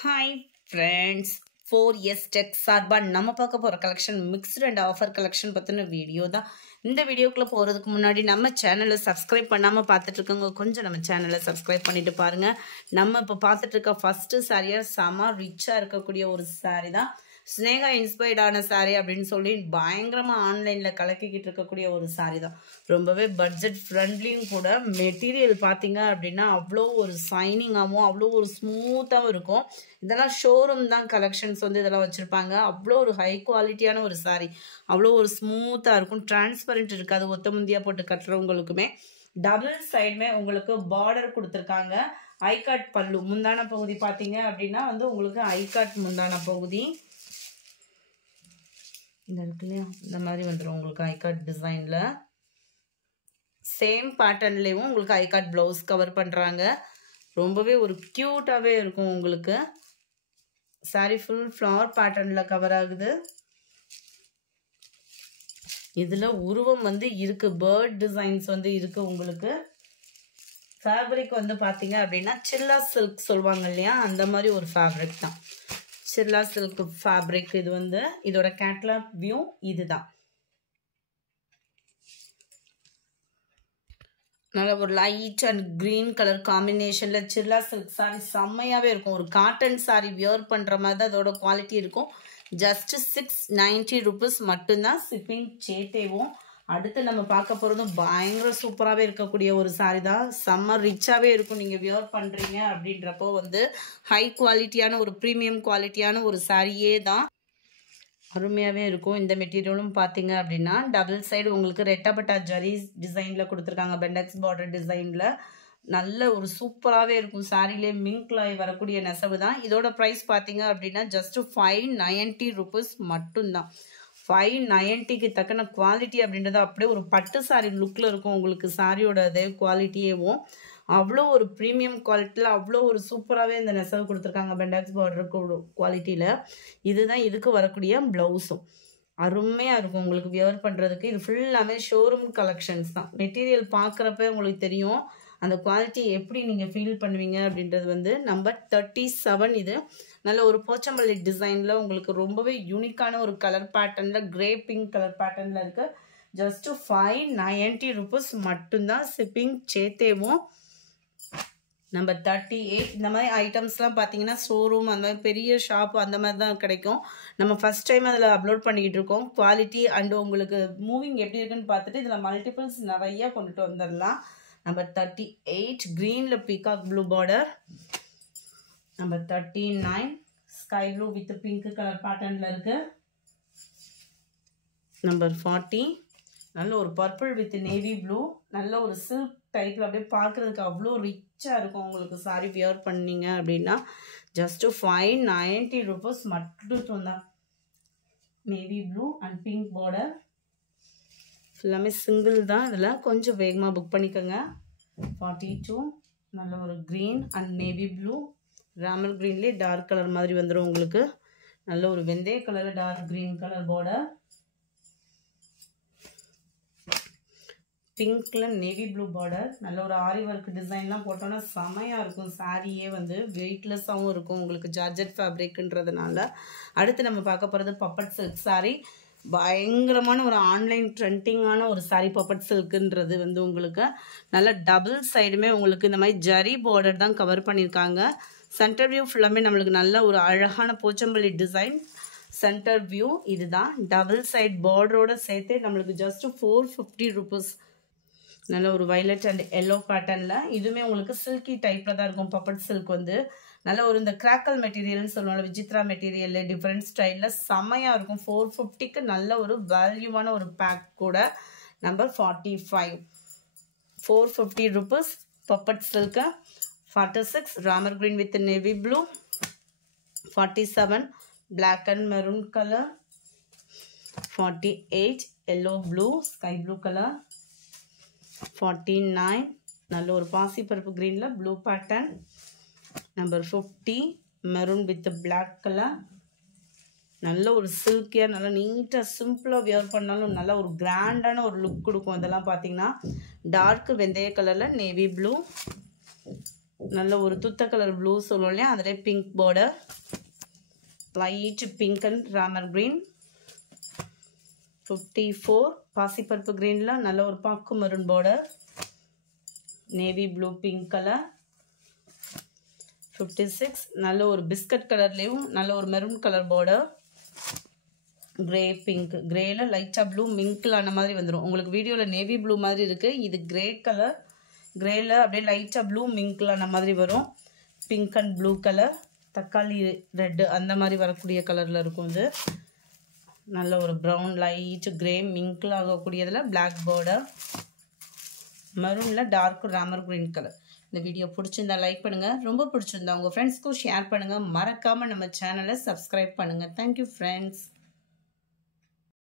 Hi friends, 4S Tech சார்பா நம்ம பார்க்க போற collection mixed and offer collection பத்தின வீடியோ தான். இந்த வீடியோக்குள்ள போறதுக்கு முன்னாடி நம்ம சேனலை சப்ஸ்கிரைப் பண்ணாம பார்த்துட்டு இருக்கவங்க கொஞ்சம் நம்ம சேனலை சப்ஸ்கிரைப் பண்ணிட்டு பாருங்க. நம்ம இப்போ பார்த்துட்டு இருக்க ஃபர்ஸ்ட் சாரியா செம ரிச்சா இருக்கக்கூடிய ஒரு சாரி தான். ஸ்னேகா இன்ஸ்பைர்டான சாரி அப்படின்னு சொல்லி பயங்கரமாக ஆன்லைனில் கலக்கிக்கிட்டு இருக்கக்கூடிய ஒரு சாரி தான். ரொம்பவே பட்ஜெட் ஃப்ரெண்ட்லியும் கூட. மெட்டீரியல் பார்த்தீங்க அப்படின்னா அவ்வளோ ஒரு சைனிங்காகவும் அவ்வளோ ஒரு ஸ்மூத்தாகவும் இருக்கும். இதெல்லாம் ஷோரூம் தான் கலெக்ஷன்ஸ் வந்து இதெல்லாம் வச்சுருப்பாங்க. அவ்வளோ ஒரு ஹை குவாலிட்டியான ஒரு சாரி, அவ்வளோ ஒரு ஸ்மூத்தாக இருக்கும். டிரான்ஸ்பரண்ட் இருக்காது. ஒத்த முந்தியாக போட்டு கட்டுறவங்களுக்குமே டபுள் சைடுமே உங்களுக்கு பார்டர் கொடுத்துருக்காங்க. ஐகாட் பல்லு முந்தான பகுதி பார்த்தீங்க அப்படின்னா வந்து உங்களுக்கு ஐகாட் முந்தான பகுதி இந்த இருக்கு இல்லையா, இந்த மாதிரி வந்துடும் உங்களுக்கு ஐகாட் டிசைனில். சேம் பேட்டர்ன்லேயும் உங்களுக்கு ஐகாட் ப்ளவுஸ் கவர் பண்ணுறாங்க. ரொம்பவே ஒரு க்யூட்டாகவே இருக்கும் உங்களுக்கு. சாரி ஃபுல் ஃப்ளவர் பேட்டர்னில் கவர் ஆகுது. இதில் உருவம் வந்து இருக்குது, பேர்ட் டிசைன்ஸ் வந்து இருக்குது உங்களுக்கு. ஃபேப்ரிக் வந்து பார்த்தீங்க அப்படின்னா சில்லா சில்க் சொல்லுவாங்க இல்லையா, அந்த மாதிரி ஒரு ஃபேப்ரிக் தான். சில்லா சில்க் ஃபேப்ரிக். இது வந்து இதோட கேட்லாக் வியூ இதுதான். நல்ல ஒரு லைட் அண்ட் கிரீன் கலர் காம்பினேஷன்ல சில்லா சில்க் சாரி செம்மையாவே இருக்கும். ஒரு காட்டன் சாரி வியர் பண்ற மாதிரி தான் அதோட குவாலிட்டி இருக்கும். ஜஸ்ட் 690 rupees மட்டும்தான். ஷிப்பிங் சேத்தேவும். அடுத்து நம்ம பார்க்க போகிறதும் பயங்கர சூப்பராகவே இருக்கக்கூடிய ஒரு சாரி தான். செம்ம ரிச்சாகவே இருக்கும் நீங்கள் வியர் பண்ணுறீங்க அப்படின்றப்போ வந்து ஹை குவாலிட்டியான ஒரு ப்ரீமியம் குவாலிட்டியான ஒரு சாரியே தான். அருமையாகவே இருக்கும். இந்த மெட்டீரியலும் பார்த்தீங்க அப்படின்னா டபுள் சைடு உங்களுக்கு ரெட்டப்பட்டா ஜரி டிசைனில் கொடுத்துருக்காங்க. பெண்டக்ஸ் பார்டர் டிசைனில் நல்ல ஒரு சூப்பராகவே இருக்கும். சாரிலே மிங்க்லாய் வரக்கூடிய நெசவு தான். இதோட ப்ரைஸ் பார்த்தீங்க அப்படின்னா ஜஸ்ட் 590 rupees மட்டும்தான். 590க்கு தக்கன குவாலிட்டி அப்படின்றது அப்படியே ஒரு பட்டு சாரி லுக்கில் இருக்கும் உங்களுக்கு. சாரியோட அதே குவாலிட்டியேவும் அவ்வளோ ஒரு ப்ரீமியம் குவாலிட்டியில் அவ்வளோ ஒரு சூப்பராகவே இந்த நெசவு கொடுத்துருக்காங்க. பெண்டாக்ஸ் பார்டர் குவாலிட்டியில். இதுதான் இதுக்கு வரக்கூடிய ப்ளவுஸும் அருமையாக இருக்கும் உங்களுக்கு வியர் பண்ணுறதுக்கு. இது ஃபுல்லாகவே ஷோரூம் கலெக்ஷன்ஸ் தான். மெட்டீரியல் பார்க்குறப்ப உங்களுக்கு தெரியும் அந்த குவாலிட்டி எப்படி நீங்கள் ஃபீல் பண்ணுவீங்க அப்படின்றது வந்து. நம்பர் 37 இது. நல்ல ஒரு போச்சம்பள்ளி டிசைனில் உங்களுக்கு ரொம்பவே யூனிக்கான ஒரு கலர் பேட்டர்னில் கிரே பிங்க் கலர் பேட்டர்னில் இருக்குது. ஜஸ்ட்டு 590 rupees மட்டும்தான். ஷிப்பிங் சேத்தேவும். நம்பர் 38. இந்த மாதிரி ஐட்டம்ஸ்லாம் பார்த்தீங்கன்னா ஷோரூம் அந்த மாதிரி பெரிய ஷாப் அந்த மாதிரி தான் கிடைக்கும். நம்ம ஃபஸ்ட் டைம் அதில் அப்லோட் பண்ணிக்கிட்டு இருக்கோம். குவாலிட்டி அண்டு உங்களுக்கு மூவிங் எப்படி இருக்குன்னு பார்த்துட்டு இதில் மல்டிபிள்ஸ் நிறையா கொண்டுட்டு வந்துடலாம். நம்பர் 38 க்ரீனில் peacock blue border. Number 39 sky blue with pink colour பேட்டர்னில் இருக்குது. நம்பர் 40 நல்ல ஒரு பர்பிள் வித் நேவி ப்ளூ. நல்ல ஒரு சில்க் டைப்பில் அப்படியே பார்க்குறதுக்கு அவ்வளோ ரிச்சாக இருக்கும் உங்களுக்கு. சாரி வியர் பண்ணீங்க அப்படின்னா ஜஸ்ட்டு 590 rupees மட்டும் தான். Navy blue and pink border. எல்லாமே சிங்கிள் தான். இதில் கொஞ்சம் வேகமாக புக் பண்ணிக்கோங்க. 42 நல்ல ஒரு க்ரீன் அண்ட் நேவி ப்ளூ. ராமல் க்ரீன்லேயே டார்க் கலர் மாதிரி வந்துடும் உங்களுக்கு. நல்ல ஒரு வெந்தய கலரில் டார்க் க்ரீன் கலர் பார்டர். பிங்க்ல நேவி ப்ளூ பார்டர். நல்ல ஒரு ஆரி ஒர்க் டிசைன்லாம் போட்டோன்னா செமையாக இருக்கும். சாரியே வந்து வெயிட்லெஸ்ஸாகவும் இருக்கும் உங்களுக்கு ஜார்ஜெட் ஃபேப்ரிக்ன்றதுனால. அடுத்து நம்ம பார்க்க போகிறது பப்பட் சில்க் சாரி. பயங்கரமான ஒரு ஆன்லைன் ட்ரெண்டிங்கான ஒரு சாரி பப்பட் சில்க்குன்றது வந்து உங்களுக்கு. நல்ல டபுள் சைடுமே உங்களுக்கு இந்த மாதிரி ஜரி பார்டர் தான் கவர் பண்ணியிருக்காங்க. சென்டர் வியூ ஃபுல்லாமே நம்மளுக்கு நல்ல ஒரு அழகான போச்சம்பள்ளி டிசைன் சென்டர் வியூ இதுதான். டபுள் சைட் பார்டரோட சேர்த்து நம்மளுக்கு ஜஸ்ட் 450 rupees. நல்ல ஒரு வைலட் அண்ட் எல்லோ பேட்டர்னில். இதுவுமே உங்களுக்கு சில்கி டைப்பில் தான் இருக்கும். பப்பட் சில்க் வந்து நல்ல ஒரு இந்த கிராக்கல் மெட்டீரியல்னு சொல்லுவாங்க. விசித்ரா மெட்டீரியல் டிஃப்ரெண்ட் ஸ்டைலில் செம்மையாக இருக்கும். 450க்கு நல்ல ஒரு வேல்யூவான ஒரு பேக் கூட. நம்பர் 45 450 rupees பப்பட் சில்க்கு. 46 Ramar green with navy blue. 47 black and maroon colour. 48 yellow blue sky blue colour. 49 நல்ல ஒரு பாசிப்பருப்பு க்ரீனில் blue pattern. Number 50 maroon with black colour. நல்ல ஒரு சில்கியாக நல்லா நீட்டாக சிம்பிளாக வியர் பண்ணாலும் நல்ல ஒரு கிராண்டான ஒரு லுக் கொடுக்கும். அதெல்லாம் பார்த்தீங்கன்னா டார்க் வெந்தய கலரில் நேவி ப்ளூ. நல்ல ஒரு துத்த கலர் ப்ளூ சொல்லுவோம் இல்லையா, அதில் pink border, light pink and Ramar green. 54 பாசிப்பருப்பு கிரீனில் நல்ல ஒரு பாக்கு maroon border, navy blue pink colour. 56 நல்ல ஒரு பிஸ்கட் கலர்லேயும் நல்ல ஒரு maroon colour border, grey pink, கிரேல லைட்டாக ப்ளூ மிங்கில் ஆன மாதிரி வந்துடும். உங்களுக்கு வீடியோவில் நேவி ப்ளூ மாதிரி இருக்குது, இது கிரே கலர், கிரேல அப்படியே லைட்டாக ப்ளூ மிங்கில் ஆன மாதிரி வரும். பிங்க் அண்ட் ப்ளூ கலர், தக்காளி ரெட்டு அந்த மாதிரி வரக்கூடிய கலரில் இருக்கும். இது நல்ல ஒரு ப்ரௌன் லைட் கிரே மிங்கில் ஆகக்கூடியதில் பிளாக் பார்டர், மெரூனில் டார்க் ராமர் கிரீன் கலர். இந்த வீடியோ பிடிச்சிருந்தா லைக் பண்ணுங்கள், ரொம்ப பிடிச்சிருந்தா உங்கள் ஃப்ரெண்ட்ஸ்க்கும் ஷேர் பண்ணுங்கள், மறக்காமல் நம்ம சேனலை சப்ஸ்கிரைப் பண்ணுங்கள். Thank you friends.